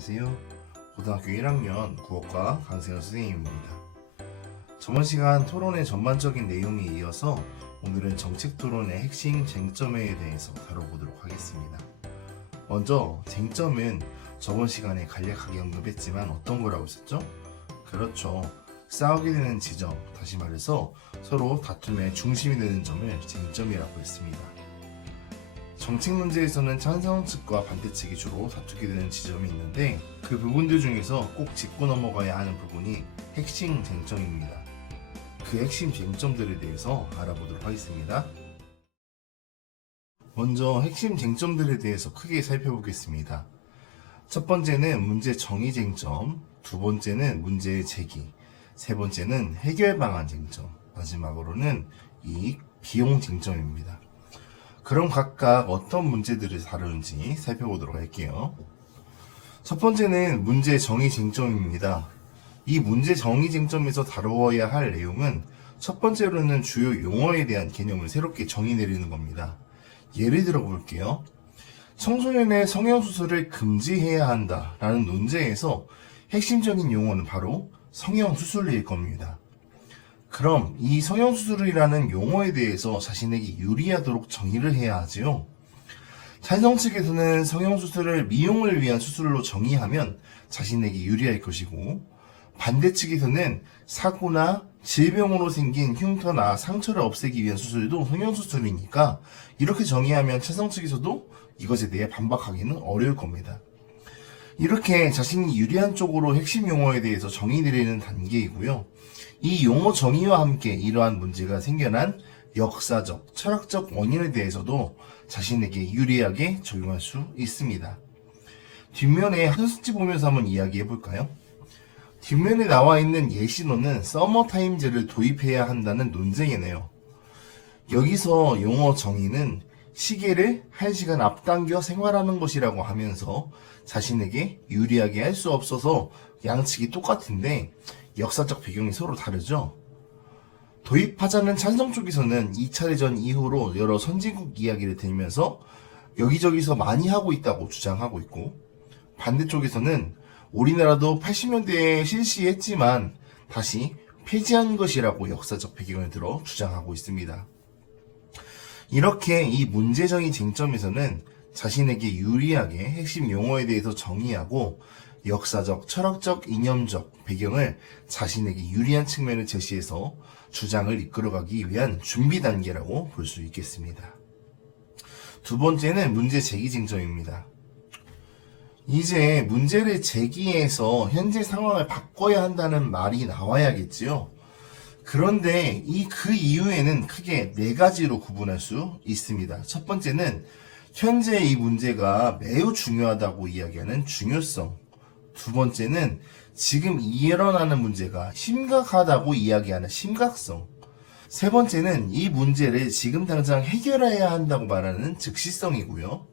안녕하세요. 고등학교 1학년 국어과 강세현 선생님입니다. 저번 시간 토론의 전반적인 내용에 이어서 오늘은 정책 토론의 핵심 쟁점에 대해서 다뤄보도록 하겠습니다. 먼저 쟁점은 저번 시간에 간략하게 언급했지만 어떤 거라고 했었죠? 그렇죠. 싸우게 되는 지점, 다시 말해서 서로 다툼의 중심이 되는 점을 쟁점이라고 했습니다. 정책 문제에서는 찬성 측과 반대 측이 주로 다투게 되는 지점이 있는데 그 부분들 중에서 꼭 짚고 넘어가야 하는 부분이 핵심 쟁점입니다. 그 핵심 쟁점들에 대해서 알아보도록 하겠습니다. 먼저 핵심 쟁점들에 대해서 크게 살펴보겠습니다. 첫 번째는 문제 정의 쟁점, 두 번째는 문제의 제기, 세 번째는 해결 방안 쟁점, 마지막으로는 이익, 비용 쟁점입니다. 그럼 각각 어떤 문제들을 다루는지 살펴보도록 할게요. 첫 번째는 문제 정의 쟁점입니다. 이 문제 정의 쟁점에서 다루어야 할 내용은 첫 번째로는 주요 용어에 대한 개념을 새롭게 정의 내리는 겁니다. 예를 들어 볼게요. 청소년의 성형수술을 금지해야 한다라는 논제에서 핵심적인 용어는 바로 성형수술일 겁니다. 그럼 이 성형수술이라는 용어에 대해서 자신에게 유리하도록 정의를 해야 하지요. 찬성 측에서는 성형수술을 미용을 위한 수술로 정의하면 자신에게 유리할 것이고, 반대 측에서는 사고나 질병으로 생긴 흉터나 상처를 없애기 위한 수술도 성형수술이니까 이렇게 정의하면 찬성 측에서도 이것에 대해 반박하기는 어려울 겁니다. 이렇게 자신이 유리한 쪽으로 핵심 용어에 대해서 정의 내리는 단계이고요. 이 용어 정의와 함께 이러한 문제가 생겨난 역사적, 철학적 원인에 대해서도 자신에게 유리하게 적용할 수 있습니다. 뒷면에 한 수치 보면서 한번 이야기해 볼까요? 뒷면에 나와 있는 예시로는 서머타임제를 도입해야 한다는 논쟁이네요. 여기서 용어 정의는 시계를 1시간 앞당겨 생활하는 것이라고 하면서 자신에게 유리하게 할 수 없어서 양측이 똑같은데 역사적 배경이 서로 다르죠. 도입하자는 찬성 쪽에서는 2차 대전 이후로 여러 선진국 이야기를 들면서 여기저기서 많이 하고 있다고 주장하고 있고, 반대쪽에서는 우리나라도 80년대에 실시했지만 다시 폐지한 것이라고 역사적 배경을 들어 주장하고 있습니다. 이렇게 이 문제정의 쟁점에서는 자신에게 유리하게 핵심 용어에 대해서 정의하고 역사적, 철학적, 이념적 배경을 자신에게 유리한 측면을 제시해서 주장을 이끌어가기 위한 준비 단계라고 볼 수 있겠습니다. 두 번째는 문제 제기 쟁점입니다. 이제 문제를 제기해서 현재 상황을 바꿔야 한다는 말이 나와야겠지요. 그런데 그 이유에는 크게 네 가지로 구분할 수 있습니다. 첫 번째는 현재 이 문제가 매우 중요하다고 이야기하는 중요성, 두 번째는 지금 일어나는 문제가 심각하다고 이야기하는 심각성, 세 번째는 이 문제를 지금 당장 해결해야 한다고 말하는 즉시성이고요.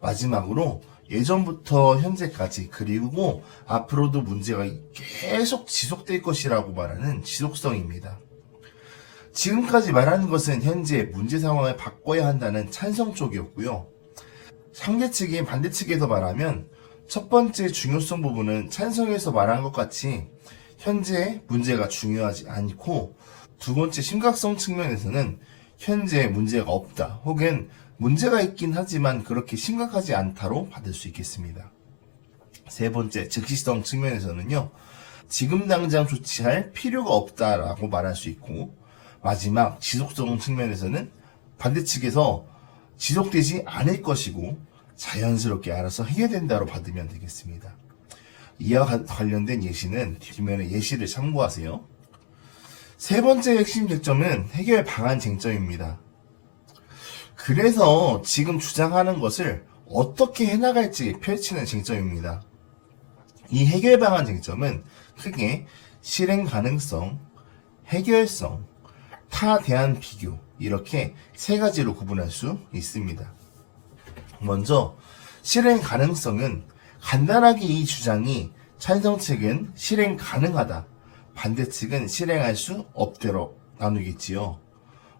마지막으로 예전부터 현재까지 그리고 앞으로도 문제가 계속 지속될 것이라고 말하는 지속성입니다. 지금까지 말하는 것은 현재 문제 상황을 바꿔야 한다는 찬성 쪽이었고요. 상대 측인 반대 측에서 말하면 첫 번째 중요성 부분은 찬성에서 말한 것 같이 현재 문제가 중요하지 않고, 두 번째 심각성 측면에서는 현재 문제가 없다 혹은 문제가 있긴 하지만 그렇게 심각하지 않다로 받을 수 있겠습니다. 세 번째 즉시성 측면에서는요, 지금 당장 조치할 필요가 없다라고 말할 수 있고, 마지막 지속성 측면에서는 반대 측에서 지속되지 않을 것이고 자연스럽게 알아서 해결된다로 받으면 되겠습니다. 이와 관련된 예시는 뒷면의 예시를 참고하세요. 세 번째 핵심 쟁점은 해결 방안 쟁점입니다. 그래서 지금 주장하는 것을 어떻게 해나갈지 펼치는 쟁점입니다. 이 해결 방안 쟁점은 크게 실행 가능성, 해결성, 타 대안 비교, 이렇게 세 가지로 구분할 수 있습니다. 먼저 실행 가능성은 간단하게 이 주장이 찬성 측은 실행 가능하다, 반대 측은 실행할 수 없도록 나누겠지요.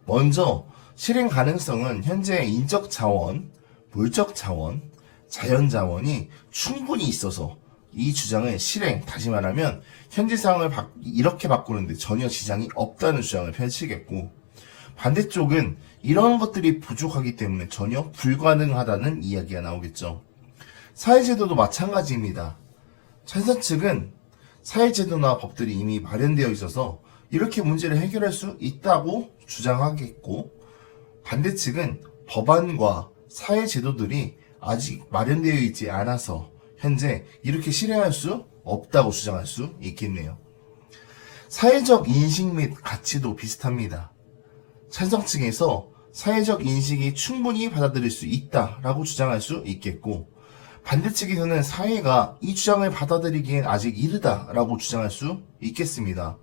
먼저 실행 가능성은 현재 인적 자원, 물적 자원, 자연 자원이 충분히 있어서 이 주장을 다시 말하면 현재 상황을 이렇게 바꾸는데 전혀 지장이 없다는 주장을 펼치겠고, 반대쪽은 이런 것들이 부족하기 때문에 전혀 불가능하다는 이야기가 나오겠죠. 사회제도도 마찬가지입니다. 찬성 측은 사회제도나 법들이 이미 마련되어 있어서 이렇게 문제를 해결할 수 있다고 주장하겠고, 반대 측은 법안과 사회제도들이 아직 마련되어 있지 않아서 현재 이렇게 실행할 수 없다고 주장할 수 있겠네요. 사회적 인식 및 가치도 비슷합니다. 찬성 측에서 사회적 인식이 충분히 받아들일 수 있다라고 주장할 수 있겠고, 반대 측에서는 사회가 이 주장을 받아들이기엔 아직 이르다라고 주장할 수 있겠습니다.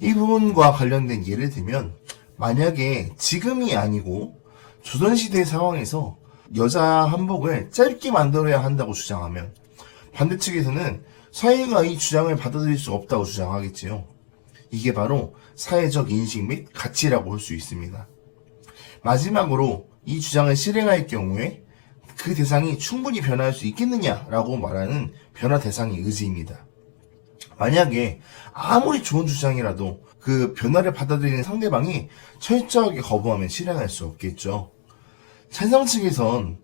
이 부분과 관련된 예를 들면, 만약에 지금이 아니고 조선시대 상황에서 여자 한복을 짧게 만들어야 한다고 주장하면, 반대 측에서는 사회가 이 주장을 받아들일 수 없다고 주장하겠지요. 이게 바로 사회적 인식 및 가치라고 볼 수 있습니다. 마지막으로 이 주장을 실행할 경우에 그 대상이 충분히 변화할 수 있겠느냐라고 말하는 변화 대상의 의지입니다. 만약에 아무리 좋은 주장이라도 그 변화를 받아들이는 상대방이 철저하게 거부하면 실행할 수 없겠죠. 찬성 측에선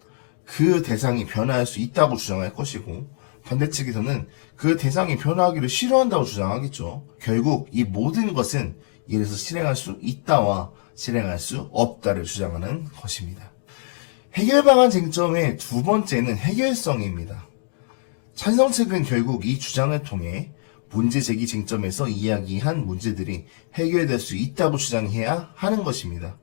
그 대상이 변화할 수 있다고 주장할 것이고, 반대 측에서는 그 대상이 변화하기를 싫어한다고 주장하겠죠. 결국 이 모든 것은 이래서 실행할 수 있다와 실행할 수 없다를 주장하는 것입니다. 해결 방안 쟁점의 두 번째는 해결성입니다. 찬성 측은 결국 이 주장을 통해 문제 제기 쟁점에서 이야기한 문제들이 해결될 수 있다고 주장해야 하는 것입니다.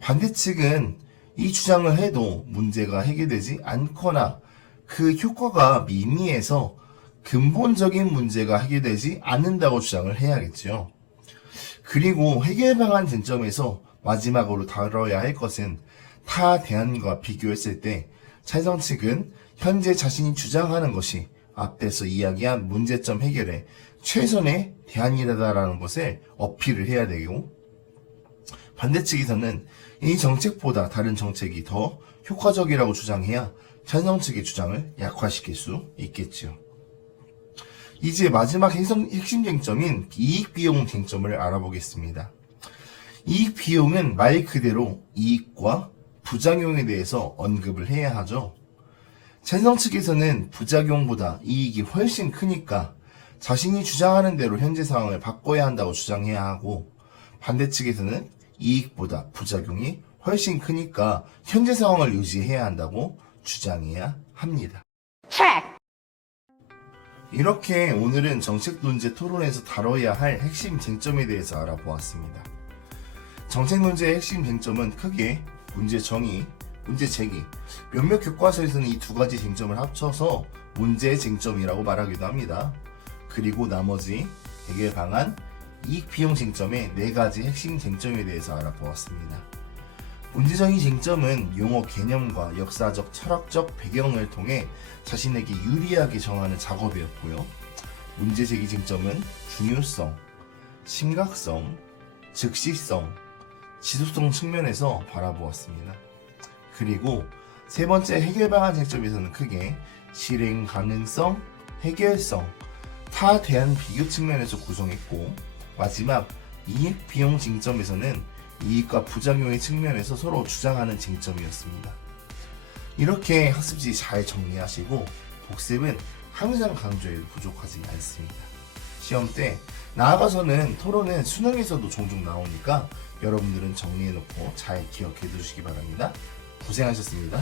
반대 측은 이 주장을 해도 문제가 해결되지 않거나 그 효과가 미미해서 근본적인 문제가 해결되지 않는다고 주장을 해야겠죠. 그리고 해결 방안 쟁점에서 마지막으로 다뤄야 할 것은 타 대안과 비교했을 때 찬성 측은 현재 자신이 주장하는 것이 앞에서 이야기한 문제점 해결에 최선의 대안이다라는 것을 어필을 해야 되고, 반대 측에서는 이 정책보다 다른 정책이 더 효과적이라고 주장해야 찬성 측의 주장을 약화시킬 수 있겠죠. 이제 마지막 핵심 쟁점인 이익비용 쟁점을 알아보겠습니다. 이익비용은 말 그대로 이익과 부작용에 대해서 언급을 해야 하죠. 찬성 측에서는 부작용보다 이익이 훨씬 크니까 자신이 주장하는 대로 현재 상황을 바꿔야 한다고 주장해야 하고, 반대 측에서는 이익보다 부작용이 훨씬 크니까 현재 상황을 유지해야 한다고 주장해야 합니다. 이렇게 오늘은 정책 논제 토론에서 다뤄야 할 핵심 쟁점에 대해서 알아보았습니다. 정책 논제의 핵심 쟁점은 크게 문제 정의, 문제 제기, 몇몇 교과서에서는 이 두 가지 쟁점을 합쳐서 문제 쟁점이라고 말하기도 합니다. 그리고 나머지 해결 방안, 이익 비용 쟁점의 네 가지 핵심 쟁점에 대해서 알아보았습니다. 문제정의 쟁점은 용어 개념과 역사적, 철학적 배경을 통해 자신에게 유리하게 정하는 작업이었고요. 문제제기 쟁점은 중요성, 심각성, 즉시성, 지속성 측면에서 바라보았습니다. 그리고 세 번째 해결 방안 쟁점에서는 크게 실행 가능성, 해결성, 타 대안 비교 측면에서 구성했고, 마지막 이익 비용 쟁점에서는 이익과 부작용의 측면에서 서로 주장하는 쟁점이었습니다. 이렇게 학습지 잘 정리하시고 복습은 항상 강조해도 부족하지 않습니다. 시험 때 나아가서는 토론은 수능에서도 종종 나오니까 여러분들은 정리해놓고 잘 기억해 두시기 바랍니다. 고생하셨습니다.